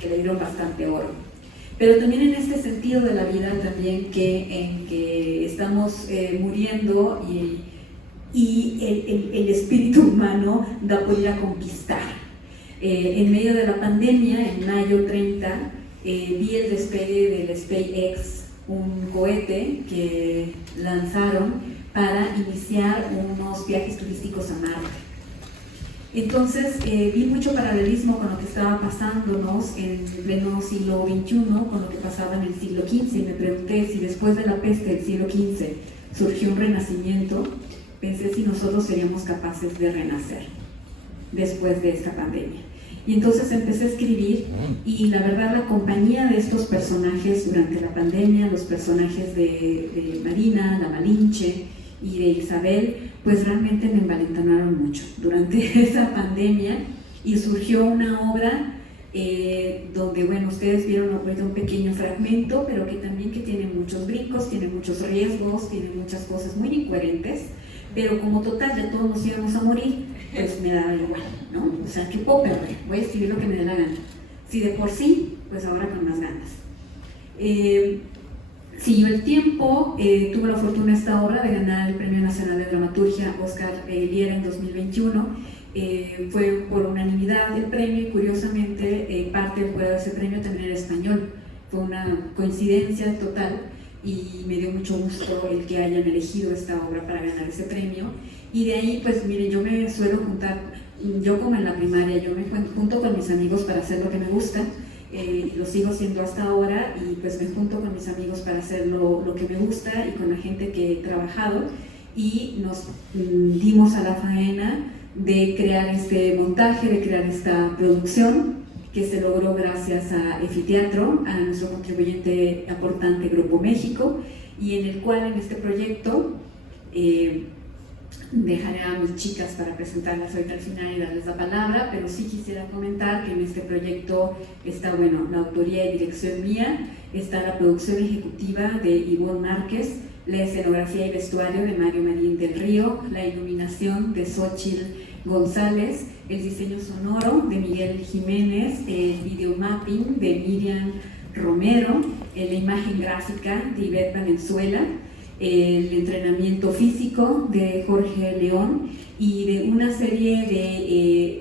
que le dieron bastante oro. Pero también en este sentido de la vida, también en que estamos muriendo y el espíritu humano da por ir a conquistar. En medio de la pandemia, en mayo 30, vi el despegue del SpaceX, un cohete que lanzaron para iniciar unos viajes turísticos a Marte. Entonces vi mucho paralelismo con lo que estaba pasándonos en pleno siglo XXI, con lo que pasaba en el siglo XV, y me pregunté si después de la peste del siglo XV surgió un renacimiento. Pensé si nosotros seríamos capaces de renacer después de esta pandemia. Y entonces empecé a escribir, y la verdad la compañía de estos personajes durante la pandemia, los personajes de Marina, la Malinche y de Isabel, pues realmente me envalentonaron mucho durante esa pandemia, y surgió una obra donde, bueno, ustedes vieron ahorita un pequeño fragmento, pero que también que tiene muchos brincos, tiene muchos riesgos, tiene muchas cosas muy incoherentes, pero como total ya todos nos íbamos a morir, pues me daba igual, ¿no? O sea, ¿qué puedo perder? Voy a escribir lo que me dé la gana. Si de por sí, pues ahora con más ganas. Siguió el tiempo, tuve la fortuna esta obra de ganar el Premio Nacional de Dramaturgia Oscar Liera en 2021. Fue por unanimidad el premio, y curiosamente parte del jurado de ese premio también era español. Fue una coincidencia total, y me dio mucho gusto el que hayan elegido esta obra para ganar ese premio. Y de ahí, pues miren, yo me suelo juntar, yo como en la primaria, yo me junto con mis amigos para hacer lo que me gusta, lo sigo haciendo hasta ahora, y pues me junto con mis amigos para hacer lo que me gusta, y con la gente que he trabajado, y nos dimos a la faena de crear este montaje, de crear esta producción, que se logró gracias a Efiteatro, a nuestro contribuyente aportante Grupo México, y en el cual en este proyecto dejaré a mis chicas para presentarlas ahorita al final y darles la palabra, pero sí quisiera comentar que en este proyecto está, bueno, la autoría y dirección mía, está la producción ejecutiva de Ivonne Márquez, la escenografía y vestuario de Mario Marín del Río, la iluminación de Xochitl González, el diseño sonoro de Miguel Jiménez, el videomapping de Miriam Romero, la imagen gráfica de Ivette Valenzuela, el entrenamiento físico de Jorge León, y de una serie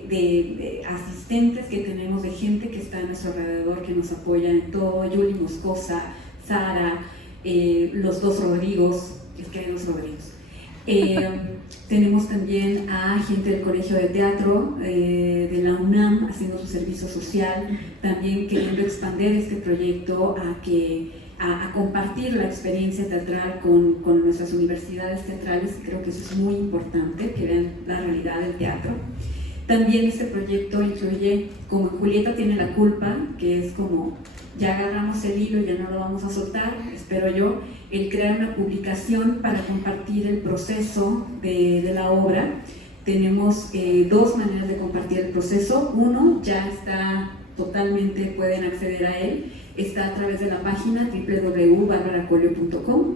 de asistentes que tenemos, de gente que está a nuestro alrededor, que nos apoya en todo: Yuli Moscosa, Sara, los dos Rodrigos, es que hay dos Rodrigos. Tenemos también a gente del Colegio de Teatro de la UNAM haciendo su servicio social, también queriendo expandir este proyecto a compartir la experiencia teatral con nuestras universidades teatrales. Creo que eso es muy importante, que vean la realidad del teatro. También este proyecto incluye, como Julieta tiene la culpa, que es como ya agarramos el hilo y ya no lo vamos a soltar, espero yo, el crear una publicación para compartir el proceso de la obra. Tenemos dos maneras de compartir el proceso. Uno, ya está totalmente, pueden acceder a él, está a través de la página www.barbaracolio.com.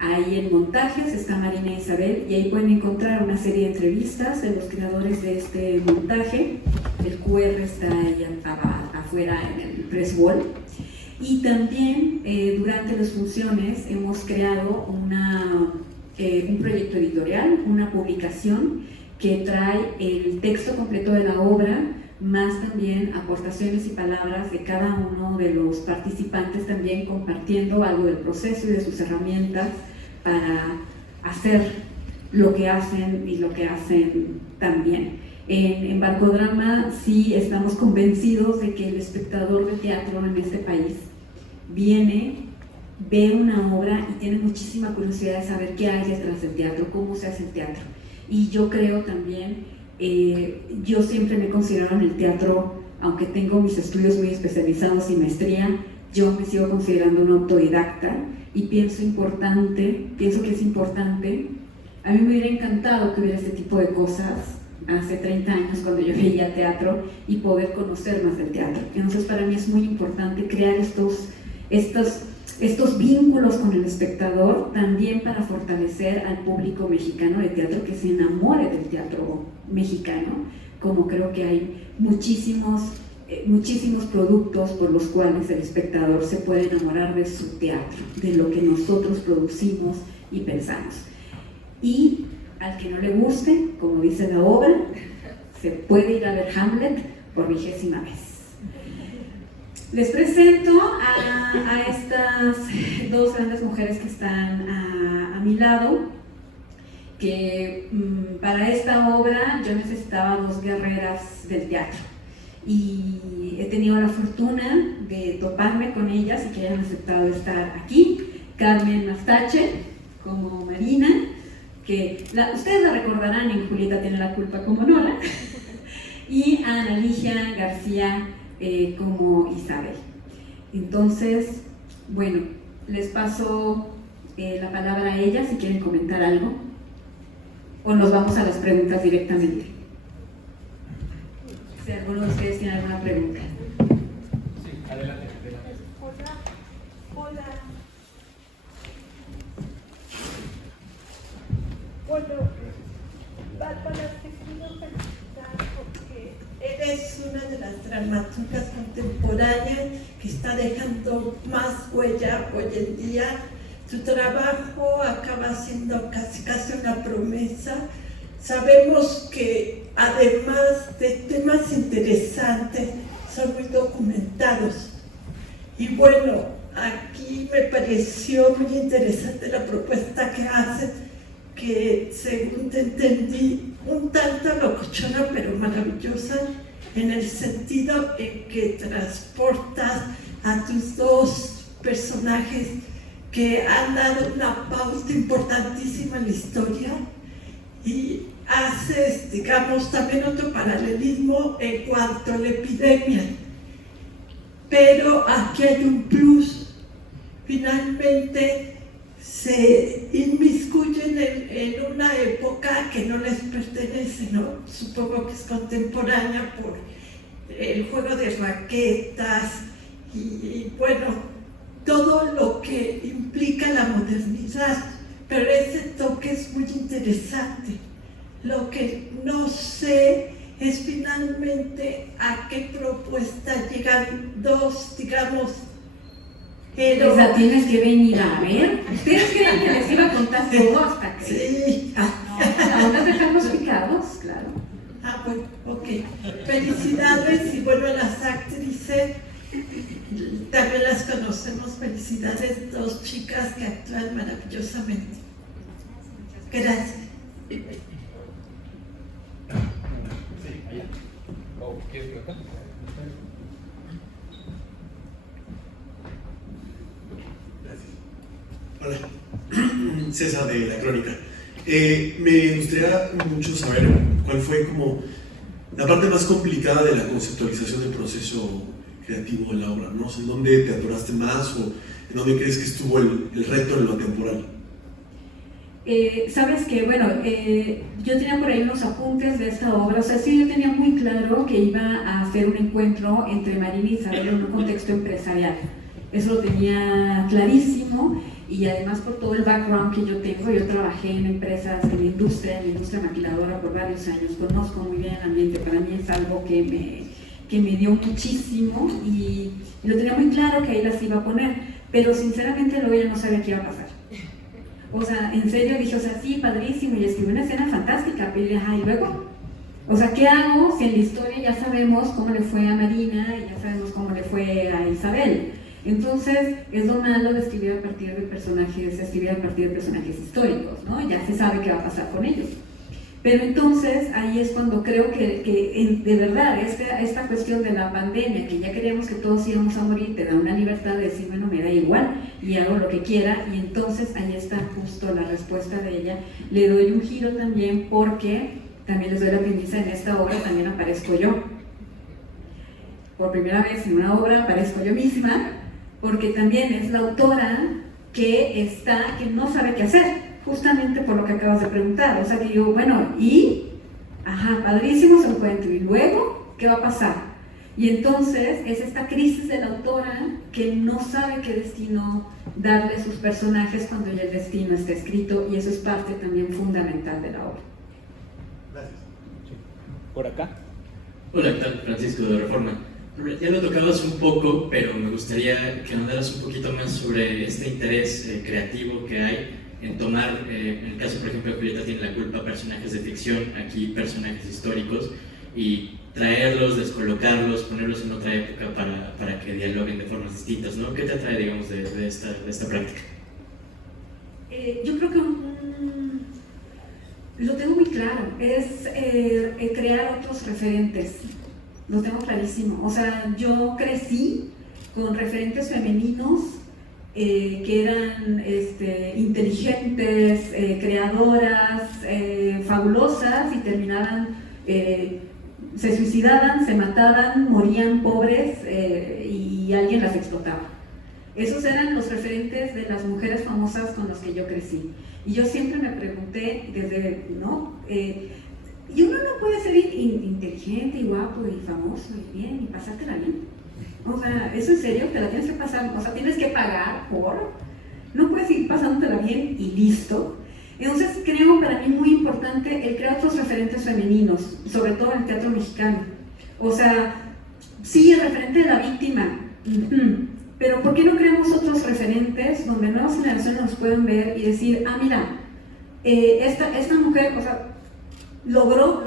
Ahí en montajes está Marina e Isabel, y ahí pueden encontrar una serie de entrevistas de los creadores de este montaje. El QR está ahí afuera en el press wall. Y también durante las funciones hemos creado un proyecto editorial, una publicación que trae el texto completo de la obra, más también aportaciones y palabras de cada uno de los participantes, también compartiendo algo del proceso y de sus herramientas para hacer lo que hacen y lo que hacen también. En Barcodrama sí estamos convencidos de que el espectador de teatro en este país viene, ve una obra y tiene muchísima curiosidad de saber qué hay detrás del teatro, cómo se hace el teatro. Y yo creo también, yo siempre me he considerado en el teatro, aunque tengo mis estudios muy especializados y maestría, yo me sigo considerando una autodidacta, y pienso que es importante. A mí me hubiera encantado que hubiera este tipo de cosas hace 30 años cuando yo veía teatro, y poder conocer más del teatro. Entonces para mí es muy importante crear estos vínculos con el espectador, también para fortalecer al público mexicano de teatro, que se enamore del teatro mexicano, como creo que hay muchísimos muchísimos productos por los cuales el espectador se puede enamorar de su teatro, de lo que nosotros producimos y pensamos. Y al que no le guste, como dice la obra, se puede ir a ver Hamlet por 20ª vez. Les presento a estas dos grandes mujeres que están a mi lado, que para esta obra yo necesitaba dos guerreras del teatro y he tenido la fortuna de toparme con ellas y que hayan aceptado estar aquí. Carmen Mastache como Marina, que ustedes la recordarán en Julieta tiene la culpa como Nora, y a Ana Ligia García como Isabel. Entonces, bueno, les paso la palabra a ellas si quieren comentar algo, o nos vamos a las preguntas directamente. Si alguno de ustedes tiene alguna pregunta. Sí, adelante. Hola. Bueno, Bárbara, te quiero felicitar porque eres una de las dramaturgas contemporáneas que está dejando más huella hoy en día. Tu trabajo acaba siendo casi una promesa. Sabemos que además de temas interesantes, son muy documentados. Y bueno, aquí me pareció muy interesante la propuesta que haces, que según te entendí, un tanto locochona pero maravillosa, en el sentido en que transportas a tus dos personajes que han dado una pauta importantísima en la historia y haces, digamos, también otro paralelismo en cuanto a la epidemia. Pero aquí hay un plus. Finalmente se inmiscuyen en una época que no les pertenece, ¿no? Supongo que es contemporánea por el juego de raquetas y bueno, todo lo que implica la modernidad, pero ese toque es muy interesante. Lo que no sé es finalmente a qué propuesta llegan dos, digamos, Pues la tienes que venir a ver. ¿Ustedes creen que les iba a contar todo hasta que...? Sí. No, nos dejamos picados, claro. Bueno, ok. Felicidades y bueno, las actrices también las conocemos. Felicidades, dos chicas que actúan maravillosamente. Gracias. Hola, César de La Crónica. Me gustaría mucho saber cuál fue como la parte más complicada de la conceptualización del proceso creativo de la obra, ¿no? O sea, ¿en dónde te atoraste más o en dónde crees que estuvo el reto en lo temporal? Sabes que, bueno, yo tenía por ahí unos apuntes de esta obra, o sea, sí, yo tenía muy claro que iba a hacer un encuentro entre Marina y Isabel en un contexto empresarial. Eso lo tenía clarísimo y además por todo el background que yo tengo, yo trabajé en empresas, en la industria maquiladora por varios años, conozco muy bien el ambiente, para mí es algo que me dio muchísimo y lo tenía muy claro que ahí las iba a poner, pero sinceramente luego ya no sabía qué iba a pasar. O sea, en serio dije, o sea, sí, padrísimo, y escribí una escena fantástica, pero y luego, o sea, ¿qué hago si en la historia ya sabemos cómo le fue a Marina y ya sabemos cómo le fue a Isabel? Entonces, es lo malo de escribir a partir de personajes, históricos, ¿no? Ya se sabe qué va a pasar con ellos. Pero entonces, ahí es cuando creo que de verdad, esta cuestión de la pandemia, que ya creíamos que todos íbamos a morir, te da una libertad de decir, bueno, me da igual, y hago lo que quiera, y entonces ahí está justo la respuesta de ella. Le doy un giro también porque, también les doy la primicia, en esta obra también aparezco yo. Por primera vez en una obra aparezco yo misma, porque también es la autora que no sabe qué hacer, justamente por lo que acabas de preguntar. O sea que yo, bueno, padrísimo su encuentro, y luego, ¿qué va a pasar? Y entonces es esta crisis de la autora que no sabe qué destino darle a sus personajes cuando ya el destino está escrito, y eso es parte también fundamental de la obra. Gracias. ¿Por acá? Hola, ¿qué tal? Francisco de Reforma. Ya lo tocabas un poco, pero me gustaría que hablaras un poquito más sobre este interés creativo que hay en tomar, en el caso por ejemplo de Julieta tiene la culpa, personajes de ficción, aquí personajes históricos, y traerlos, descolocarlos, ponerlos en otra época para que dialoguen de formas distintas, ¿no? ¿Qué te atrae, digamos, de esta práctica? Yo creo que lo tengo muy claro, es crear otros referentes, lo tengo clarísimo. O sea, yo crecí con referentes femeninos que eran inteligentes, creadoras, fabulosas, y terminaban, se suicidaban, se mataban, morían pobres, y alguien las explotaba. Esos eran los referentes de las mujeres famosas con las que yo crecí. Y yo siempre me pregunté, ¿no? Y uno no puede ser inteligente y guapo y famoso y bien y pasártela bien. O sea, ¿eso en serio? Te la tienes que pasar, o sea, tienes que pagar por. No puedes ir pasándotela bien y listo. Entonces creo para mí muy importante el crear otros referentes femeninos, sobre todo en el teatro mexicano. O sea, sí, el referente de la víctima, pero ¿por qué no creamos otros referentes donde nuevas generaciones nos pueden ver y decir, ah, mira, esta mujer, o sea, logró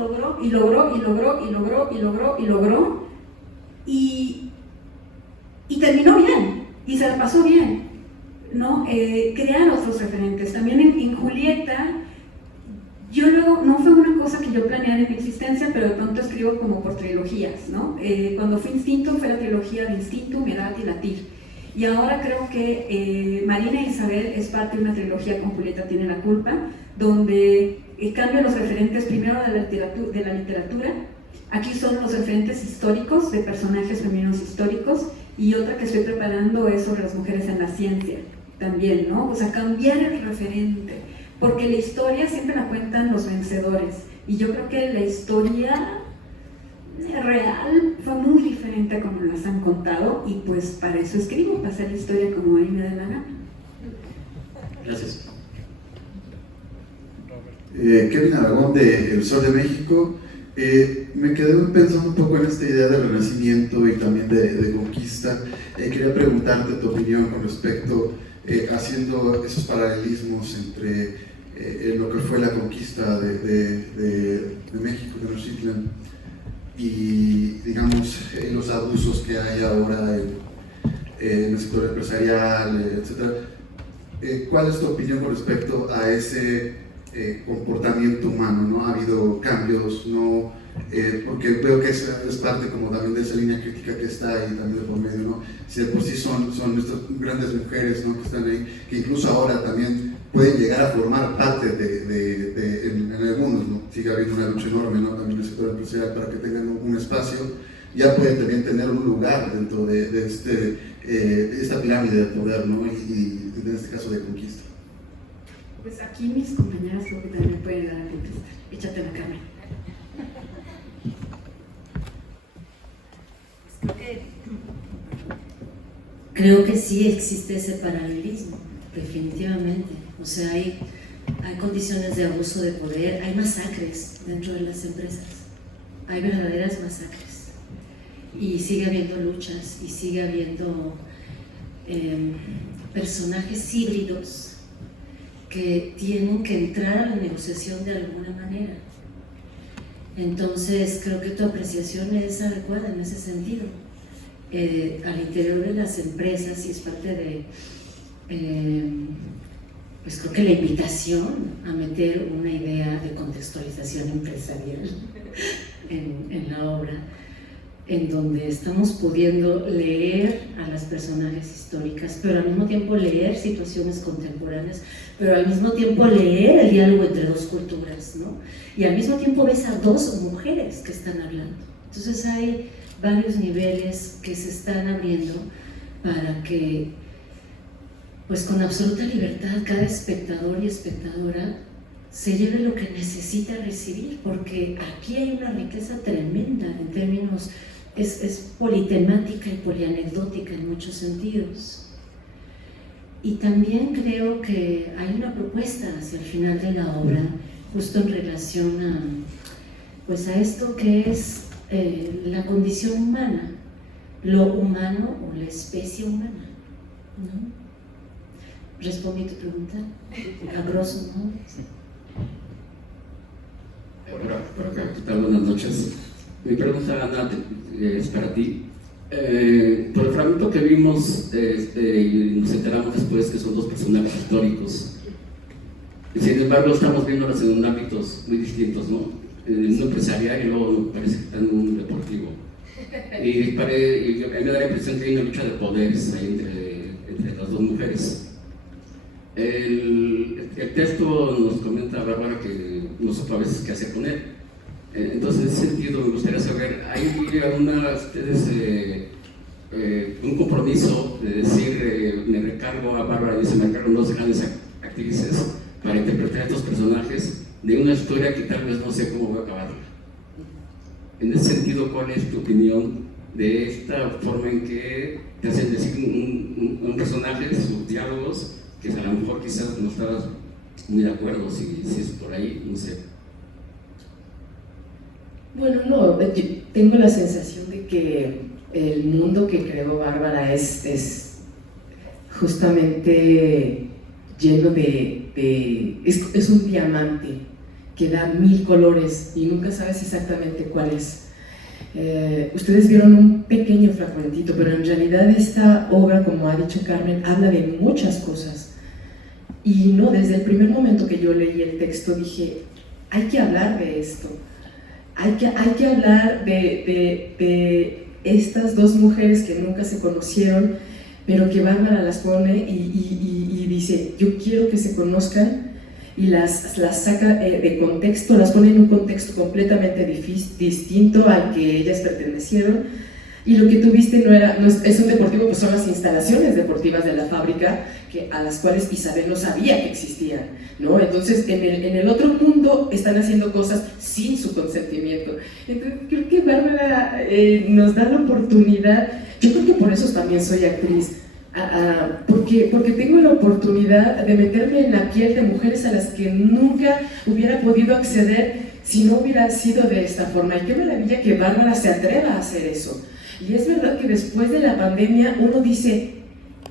y terminó bien, y se la pasó bien, ¿no? Crear otros referentes. También en Julieta, yo luego, no fue una cosa que yo planeara en mi existencia, pero de pronto escribo como por trilogías, ¿no? Cuando fue Instinto, fue la trilogía de Instinto, Humedad y Latir. Y ahora creo que Marina e Isabel es parte de una trilogía con Julieta tiene la culpa, donde cambio los referentes primero de la literatura. Aquí son los referentes históricos, de personajes femeninos históricos, y otra que estoy preparando es sobre las mujeres en la ciencia, también, ¿no? O sea, cambiar el referente, porque la historia siempre la cuentan los vencedores, y yo creo que la historia real fue muy diferente a como las han contado, y pues para eso escribo, para hacer la historia como a mí me da la gana. Gracias. Kevin Aragón de El Sol de México. Me quedé pensando un poco en esta idea de renacimiento y también de conquista. Quería preguntarte tu opinión con respecto, haciendo esos paralelismos entre lo que fue la conquista de México, de Tenochtitlan, y digamos los abusos que hay ahora en el sector empresarial, etc. ¿Cuál es tu opinión con respecto a ese comportamiento humano? ¿No ha habido cambios? ¿No? Porque veo que es parte como también de esa línea crítica que está ahí también de por medio, ¿no? Si de por sí son nuestras grandes mujeres, ¿no?, que están ahí, que incluso ahora también pueden llegar a formar parte en algunos, ¿no? Sigue habiendo una lucha enorme, ¿no?, también en el sector empresarial para que tengan un espacio, ya pueden también tener un lugar dentro de esta pirámide de poder, ¿no?, y en este caso de conquista. Pues aquí mis compañeras creo que también me pueden dar a contestar. Échate la Carmen. Creo que sí existe ese paralelismo, definitivamente. O sea, hay condiciones de abuso de poder, hay masacres dentro de las empresas, hay verdaderas masacres. Y sigue habiendo luchas y sigue habiendo personajes híbridos que tienen que entrar a la negociación de alguna manera. Entonces creo que tu apreciación es adecuada en ese sentido. Al interior de las empresas, y es parte de pues creo que la invitación a meter una idea de contextualización empresarial en la obra, en donde estamos pudiendo leer a las personajes históricas, pero al mismo tiempo leer situaciones contemporáneas, pero al mismo tiempo leer el diálogo entre dos culturas, ¿no? Y al mismo tiempo ves a dos mujeres que están hablando. Entonces hay varios niveles que se están abriendo para que, pues con absoluta libertad, cada espectador y espectadora se lleve lo que necesita recibir, porque aquí hay una riqueza tremenda en términos, es politemática y polianecdótica en muchos sentidos. Y también creo que hay una propuesta hacia el final de la obra, justo en relación a, pues a esto que es la condición humana, lo humano o la especie humana, ¿no? ¿Respondí tu pregunta? A grosso modo. Hola, ¿qué tal? Buenas noches. Mi pregunta, Ana, es para ti. Por el fragmento que vimos, y nos enteramos después que son dos personajes históricos. Sin embargo, estamos viéndolas en ámbitos muy distintos, ¿no? En el mundo empresarial y luego me parece que está en un deportivo. Y a mí me da la impresión que hay una lucha de poderes ahí entre las dos mujeres. El texto nos comenta Bárbara que no supo a veces qué hacer con él. Entonces, en ese sentido, me gustaría saber, ¿hay ustedes un compromiso de decir, me recargo a Bárbara y se me encargan dos grandes actrices para interpretar a estos personajes de una historia que tal vez no sé cómo va a acabar? En ese sentido, ¿cuál es tu opinión de esta forma en que te hacen decir un personaje, sus diálogos, que a lo mejor quizás no estabas muy de acuerdo, si es por ahí, no sé? Bueno, no, yo tengo la sensación de que el mundo que creó Bárbara es justamente lleno es un diamante que da 1000 colores y nunca sabes exactamente cuál es. Ustedes vieron un pequeño fragmentito, pero en realidad esta obra, como ha dicho Carmen, habla de muchas cosas. Y no, desde el primer momento que yo leí el texto dije, hay que hablar de esto. Hay que hablar de estas dos mujeres que nunca se conocieron, pero que Bárbara las pone y dice, yo quiero que se conozcan, y las saca de contexto, las pone en un contexto completamente distinto al que ellas pertenecieron. Y lo que tú viste es un deportivo, pues son las instalaciones deportivas de la fábrica a las cuales Isabel no sabía que existían, ¿no? Entonces, en el otro mundo están haciendo cosas sin su consentimiento. Entonces, creo que Bárbara nos da la oportunidad, yo creo que por eso también soy actriz, porque tengo la oportunidad de meterme en la piel de mujeres a las que nunca hubiera podido acceder si no hubiera sido de esta forma. Y qué maravilla que Bárbara se atreva a hacer eso. Y es verdad que después de la pandemia uno dice,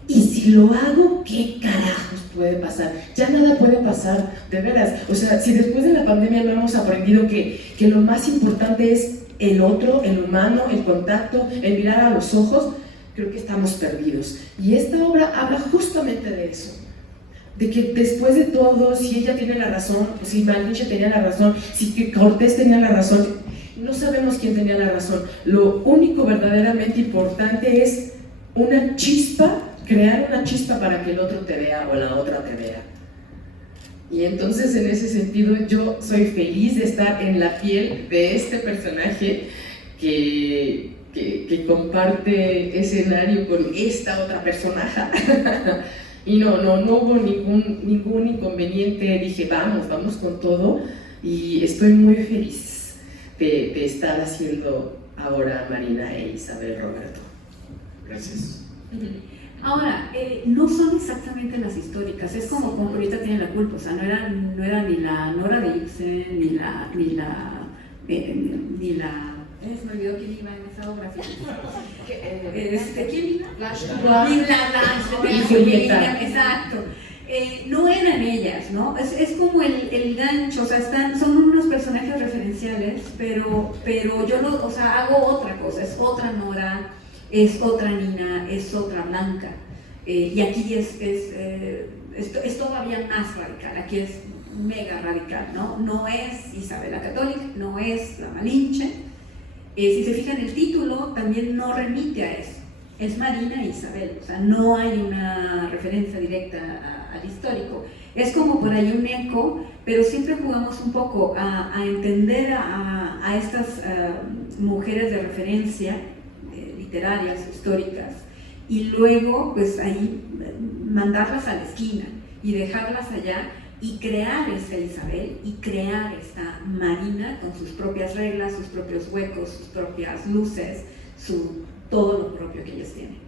¿y si lo hago, qué carajos puede pasar? Ya nada puede pasar, de veras. O sea, si después de la pandemia no hemos aprendido que lo más importante es el otro, el humano, el contacto, el mirar a los ojos, creo que estamos perdidos. Y esta obra habla justamente de eso. De que después de todo, si ella tiene la razón, si Malinche tenía la razón, si Cortés tenía la razón, no sabemos quién tenía la razón. Lo único verdaderamente importante es una chispa, crear una chispa para que el otro te vea o la otra te vea. Y entonces, en ese sentido, yo soy feliz de estar en la piel de este personaje que comparte escenario con esta otra personaje. Y no hubo ningún inconveniente. Dije, vamos con todo, y estoy muy feliz de estar haciendo ahora Marina e Isabel Roberto. Gracias. Ahora, no son exactamente las históricas, es como ahorita tienen la culpa, o sea, no era ni la Nora de Ibsen, ni la se me olvidó quién iba en esa obra, ¿quién iba? Y Julieta. Exacto. No eran ellas, ¿no? Es como el gancho, o sea, son unos personajes referenciales, pero yo hago otra cosa, es otra Nora, es otra Nina, es otra Blanca, y aquí es todavía más radical, aquí es mega radical, ¿no? No es Isabel la Católica, no es la Malinche. Si se fijan, el título también no remite a eso, es Marina e Isabel, o sea, no hay una referencia directa al histórico. Es como por ahí un eco, pero siempre jugamos un poco a entender a estas mujeres de referencia, literarias, históricas, y luego pues ahí mandarlas a la esquina y dejarlas allá y crear esta Isabel y crear esta Marina con sus propias reglas, sus propios huecos, sus propias luces, todo lo propio que ellas tienen.